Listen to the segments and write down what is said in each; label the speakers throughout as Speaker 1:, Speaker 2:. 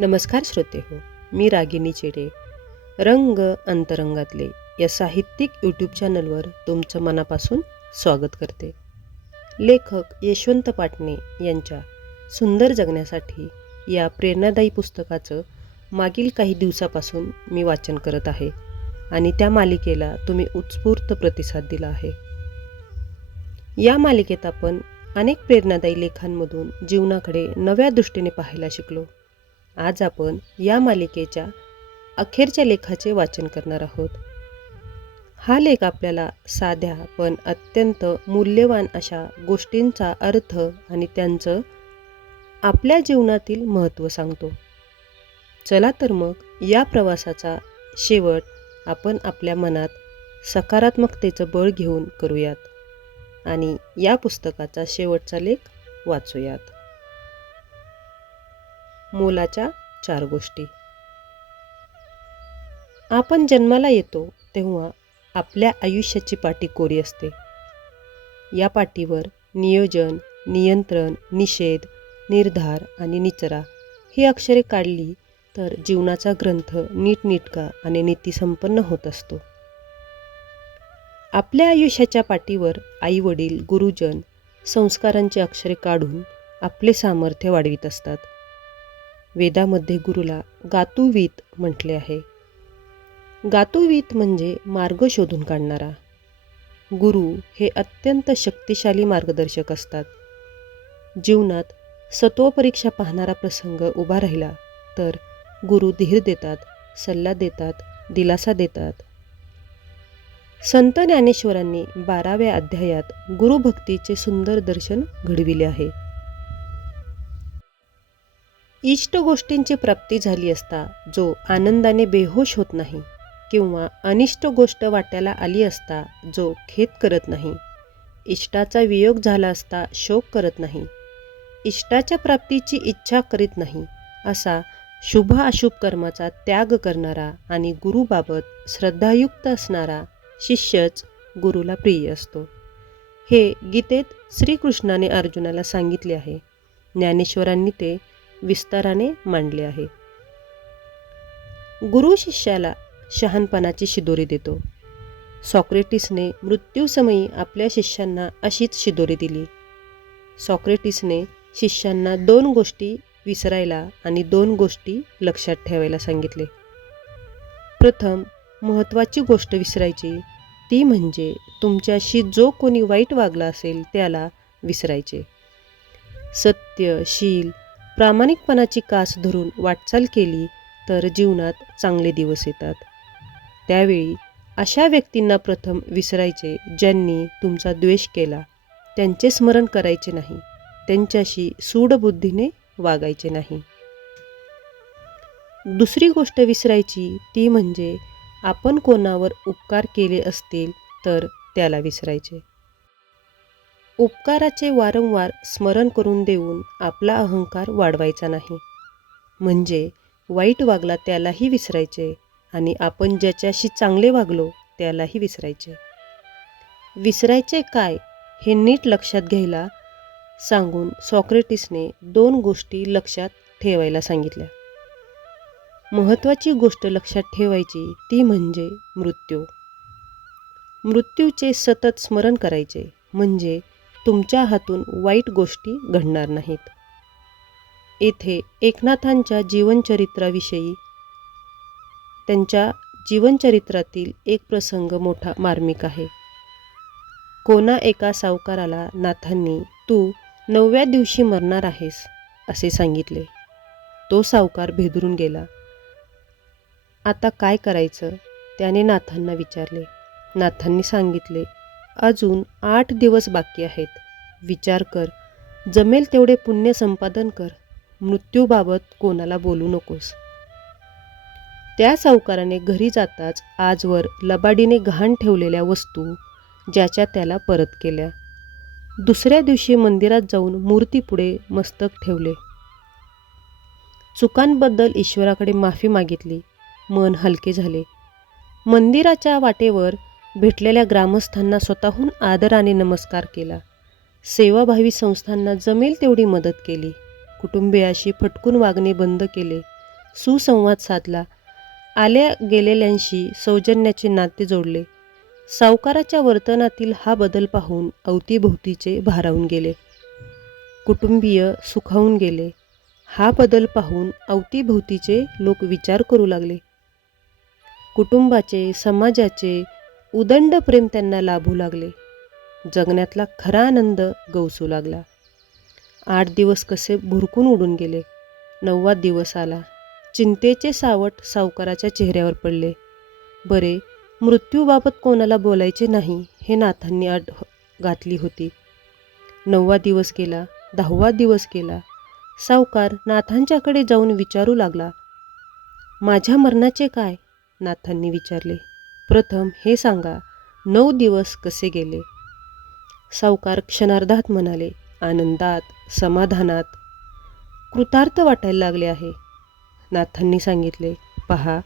Speaker 1: नमस्कार श्रोते हो मी रागिनी चेडे. रंग अंतरंगातले या साहित्यिक यूट्यूब चॅनलवर तुमचं मनापासून स्वागत करते. लेखक यशवंत पाटणे यांच्या सुंदर जगण्यासाठी या प्रेरणादायी पुस्तकाचं मागील काही दिवसापासून मी वाचन करत आहे आणि त्या मालिकेला तुम्ही उत्स्फूर्त प्रतिसाद दिला आहे. या मालिकेत आपण अनेक प्रेरणादायी लेखांमधून जीवनाकडे नव्या दृष्टीने पाहायला शिकलो. आज आपण या मालिकेच्या अखेरच्या लेखाचे वाचन करणार आहोत. हा लेख आपल्याला साध्या पण अत्यंत मूल्यवान अशा गोष्टींचा अर्थ आणि त्यांचं आपल्या जीवनातील महत्त्व सांगतो. चला तर मग या प्रवासाचा शेवट आपण आपल्या मनात सकारात्मकतेचं बळ घेऊन करूयात आणि या पुस्तकाचा शेवटचा लेख वाचूयात. मोलाच्या चार गोष्टी. आपण जन्माला येतो तेव्हा आपल्या आयुष्याची पाटी कोरी असते. या पाटीवर नियोजन नियंत्रण निषेध निर्धार आणि निचरा ही अक्षरे काढली तर जीवनाचा ग्रंथ नीटनीटका आणि नीतीसंपन्न होत असतो. आपल्या आयुष्याच्या पाठीवर आईवडील गुरुजन संस्कारांची अक्षरे काढून आपले सामर्थ्य वाढवित असतात. वेदामध्ये गुरुला गातुवीत म्हटले आहे. गातुवीत म्हणजे मार्ग शोधून काढणारा. गुरु हे अत्यंत शक्तिशाली मार्गदर्शक असतात. जीवनात सत्वपरीक्षा पाहणारा प्रसंग उभा राहिला तर गुरु धीर देतात सल्ला देतात दिलासा देतात. संत ज्ञानेश्वरांनी बाराव्या अध्यायात गुरुभक्तीचे सुंदर दर्शन घडविले आहे. इष्ट गोष्टींची प्राप्ती झाली असता जो आनंदाने बेहोश होत नाही किंवा अनिष्ट गोष्ट वाट्याला आली असता जो खेद करत नाही इष्टाचा वियोग झाला असता शोक करत नाही इष्टाच्या प्राप्तीची इच्छा करीत नाही असा शुभ अशुभ कर्माचा त्याग करणारा आणि गुरुबाबत श्रद्धायुक्त असणारा शिष्यच गुरुला प्रिय असतो. हे गीतेत श्रीकृष्णाने अर्जुनाला सांगितले आहे. ज्ञानेश्वरांनी ते विस्ताराने मांडले आहे. गुरु शिष्याला शहाणपणाची शिदोरी देतो. सॉक्रेटिसने मृत्यूसमयी आपल्या शिष्यांना अशीच शिदोरी दिली. सॉक्रेटिसने शिष्यांना दोन गोष्टी विसरायला आणि दोन गोष्टी लक्षात ठेवायला सांगितले. प्रथम महत्त्वाची गोष्ट विसरायची. ती म्हणजे तुमच्याशी जो कोणी वाईट वागला असेल त्याला विसरायचे. सत्य शील प्रामाणिकपणाची कास धरून वाटचाल केली तर जीवनात चांगले दिवस येतात. त्यावेळी अशा व्यक्तींना प्रथम विसरायचे ज्यांनी तुमचा द्वेष केला त्यांचे स्मरण करायचे नाही त्यांच्याशी सूडबुद्धीने वागायचे नाही. दुसरी गोष्ट विसरायची ती म्हणजे आपण कोणावर उपकार केले असतील तर त्याला विसरायचे. उपकाराचे वारंवार स्मरण करून देऊन आपला अहंकार वाढवायचा नाही. म्हणजे वाईट वागला त्यालाही विसरायचे आणि आपण ज्याच्याशी चांगले वागलो त्यालाही विसरायचे. विसरायचे काय हे नीट लक्षात घ्यायला सांगून सॉक्रेटिसने दोन गोष्टी लक्षात ठेवायला सांगितल्या. महत्त्वाची गोष्ट लक्षात ठेवायची ती म्हणजे मृत्यू. मृत्यूचे सतत स्मरण करायचे म्हणजे तुमच्या हातून वाईट गोष्टी घडणार नाहीत. येथे एकनाथांच्या जीवनचरित्राविषयी त्यांच्या जीवनचरित्रातील एक प्रसंग मोठा मार्मिक आहे. कोणा एका सावकाराला नाथांनी तू नवव्या दिवशी मरणार आहेस असे सांगितले. तो सावकार भेदरून गेला. आता काय करायचं? त्याने नाथांना विचारले. नाथांनी सांगितले अजून आठ दिवस बाकी आहेत. विचार कर. जमेल तेवढे पुण्य संपादन कर. मृत्यूबाबत कोणाला बोलू नकोस. त्या सावकाराने घरी जाताच आजवर लबाडीने घाण ठेवलेल्या वस्तू ज्याच्या त्याला परत केल्या. दुसऱ्या दिवशी मंदिरात जाऊन मूर्तीपुढे मस्तक ठेवले. चुकांबद्दल ईश्वराकडे माफी मागितली. मन हलके झाले. मंदिराच्या वाटेवर भेटलेल्या ग्रामस्थांना स्वतःहून आदराने नमस्कार केला. सेवाभावी संस्थांना जमेल तेवढी मदत केली. कुटुंबियाशी फटकून वागणे बंद केले. सुसंवाद साधला. आल्या गेलेल्यांशी सौजन्याचे नाते जोडले. सावकाराच्या वर्तनातील हा बदल पाहून अवतीभोवतीचे भारावून गेले. कुटुंबीय सुखावून गेले. हा बदल पाहून अवतीभोवतीचे लोक विचार करू लागले. कुटुंबाचे समाजाचे उदंड प्रेम त्यांना लाभू लागले. जगण्यातला खरा आनंद गवसू लागला. आठ दिवस कसे भुरकून उडून गेले. नववा दिवस आला. चिंतेचे सावट सावकाराच्या चेहऱ्यावर पडले. बरे मृत्यूबाबत कोणाला बोलायचे नाही हे नाथांनी आठ घातली होती. नववा दिवस गेला दहावा दिवस गेला. सावकार नाथांच्याकडे जाऊन विचारू लागला. माझ्या मरणाचे काय? नाथांनी विचारले. प्रथम हे सांगा नऊ दिवस कसे गेले? सावकार क्षणार्धात म्हणाले आनंदात समाधानात. कृतार्थ वाटायला लागले आहे. नाथांनी सांगितले पहा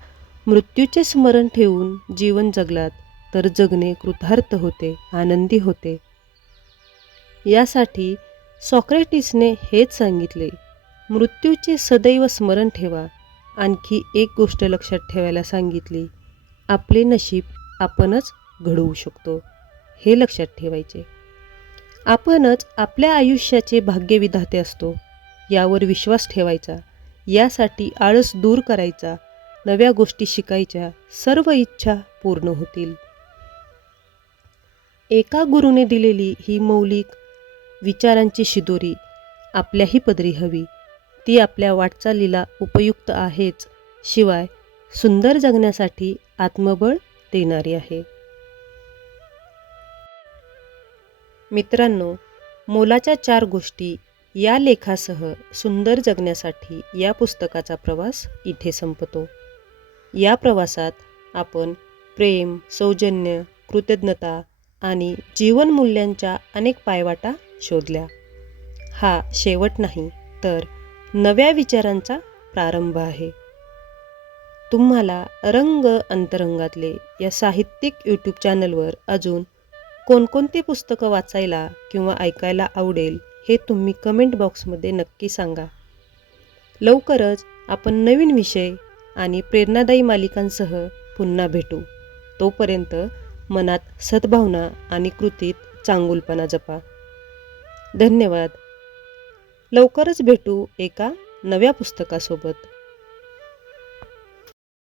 Speaker 1: मृत्यूचे स्मरण ठेवून जीवन जगलात तर जगणे कृतार्थ होते आनंदी होते. यासाठी सॉक्रेटिसने हेच सांगितले मृत्यूचे सदैव स्मरण ठेवा. आणखी एक गोष्ट लक्षात ठेवायला सांगितली आपले नशीब आपणच घडवू शकतो हे लक्षात ठेवायचे. आपणच आपल्या आयुष्याचे भाग्यविधाते असतो यावर विश्वास ठेवायचा. यासाठी आळस दूर करायचा नव्या गोष्टी शिकायच्या सर्व इच्छा पूर्ण होतील. एका गुरुने दिलेली ही मौलिक विचारांची शिदोरी आपल्याही पदरी हवी. ती आपल्या वाटचालीला उपयुक्त आहेच. शिवाय सुंदर जगण्यासाठी आत्मबळ देणारी आहे. मित्रांनो मोलाच्या चार गोष्टी या लेखासह सुंदर जगण्यासाठी या पुस्तकाचा प्रवास इथे संपतो. या प्रवासात आपण प्रेम सौजन्य कृतज्ञता आणि जीवनमूल्यांच्या अनेक पायवाटा शोधल्या. हा शेवट नाही तर नव्या विचारांचा प्रारंभ आहे. तुम्हाला रंग अंतरंगातले या साहित्यिक यूट्यूब चॅनलवर अजून कोणकोणती पुस्तकं वाचायला किंवा ऐकायला आवडेल हे तुम्ही कमेंट बॉक्समध्ये नक्की सांगा. लवकरच आपण नवीन विषय आणि प्रेरणादायी मालिकांसह पुन्हा भेटू. तोपर्यंत मनात सद्भावना आणि कृतीत चांगुलपणा जपा. धन्यवाद. लवकरच भेटू एका नव्या पुस्तकासोबत.